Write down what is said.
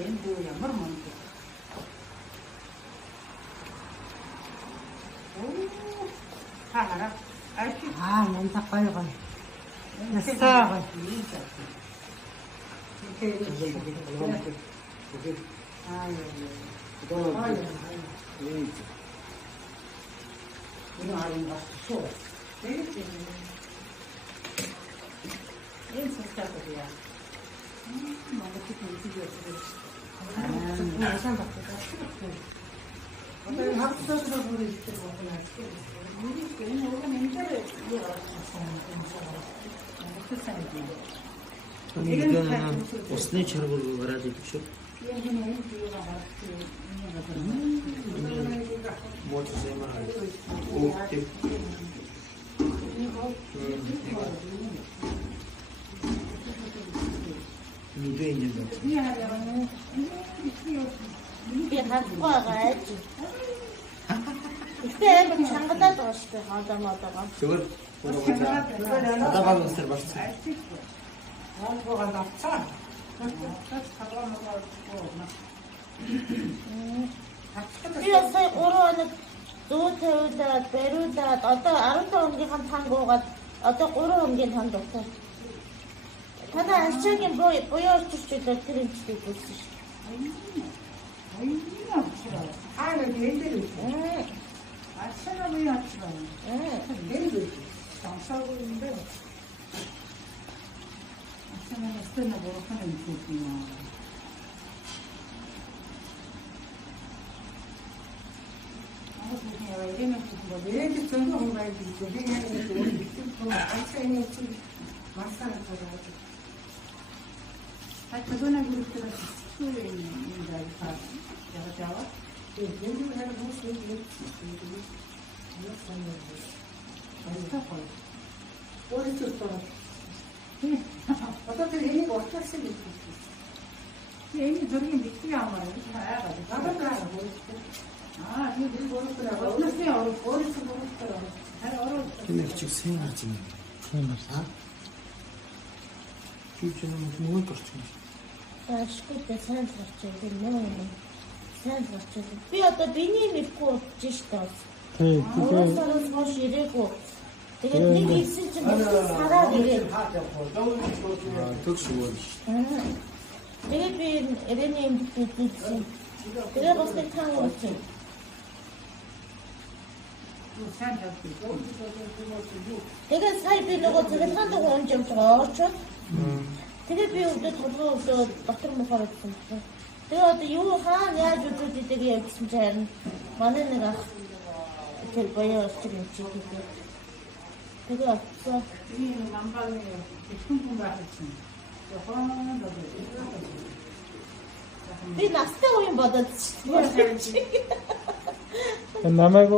энэ дүү ямар мундаг. Хараа. Нандаа гоё. Насаа гоё. 이거 아닌 것 같아. 되겠지. 이거 진짜 그래야. 뭔가 기분 움직였어. 예산 받고서 어떤 학교에서 보내줄 거 우리 교회는 오늘 멘트를 이거는 усны чаргуур гараад идэх шүү. Мотор зэмээр өөхтэй. Нүдэн юм. Би 갖고 와가야지. 그때 장가다 줬어. 하다마다가. Зүгээр одоо гал өстөр болчихсон. 뭐가 났어? 그래서 오로는 노태우다 베루다 어떤 아름다운 게 한 탄거가 어떤 오로운 게 한다고. 다들 안쪽에 보여줄 수 있다 그런 수도 있지. 아는 얘들이 아침에 왔지만 얘들이 장사하고 있는데 아침에 스테나 보러 가는 거구나. 이래는 뭐 내일 전화 온 거야 이거 그냥 또 아침에 좀 마사를 받아가지고 아 그거는 그렇더라 스쿨에 있는 줄 알고 내가 자와 얘기를 하는 모습이 머리 쳤더라. 어떻게 얘기가 어떻게 생겼지? 얘기 저렇게 믿기야 말이야. 나야가지고. 나도 그래. 아, 이거 늘 모르더라고. 어떻게 머리 쳐 모르더라고. 잘 어려웠어. 근데 지금 생각하지 마. 생각하지. 주주는 뭐 거지? Школте сайн зарчиг нөө сайн зарчиг би одоо биний мэдгүй утж штэ. Сараас гош ирээгүй. Тэгээд нэг ирсэн чинь сараа ирээ. Төгс үү. Тэгээд би эрэний мэдсэн. Тэгээд бас нэг тань болсон. Тэгээд сая би нөгөө тэгээд хандаа онжимж байгаа очоод. Тэгээд би өдөө толгой өдөө дотор мохоор өгсөн. Тэгээд одоо юу хаана яаж өдөөд идэг яа гэсэн чинь харин манай нэг ах тэр баяа өчиг юм чи гэдэг. Тэгээд одоо 이 남방에 풍풍 같았지. би настай үеийн бодоод Намайг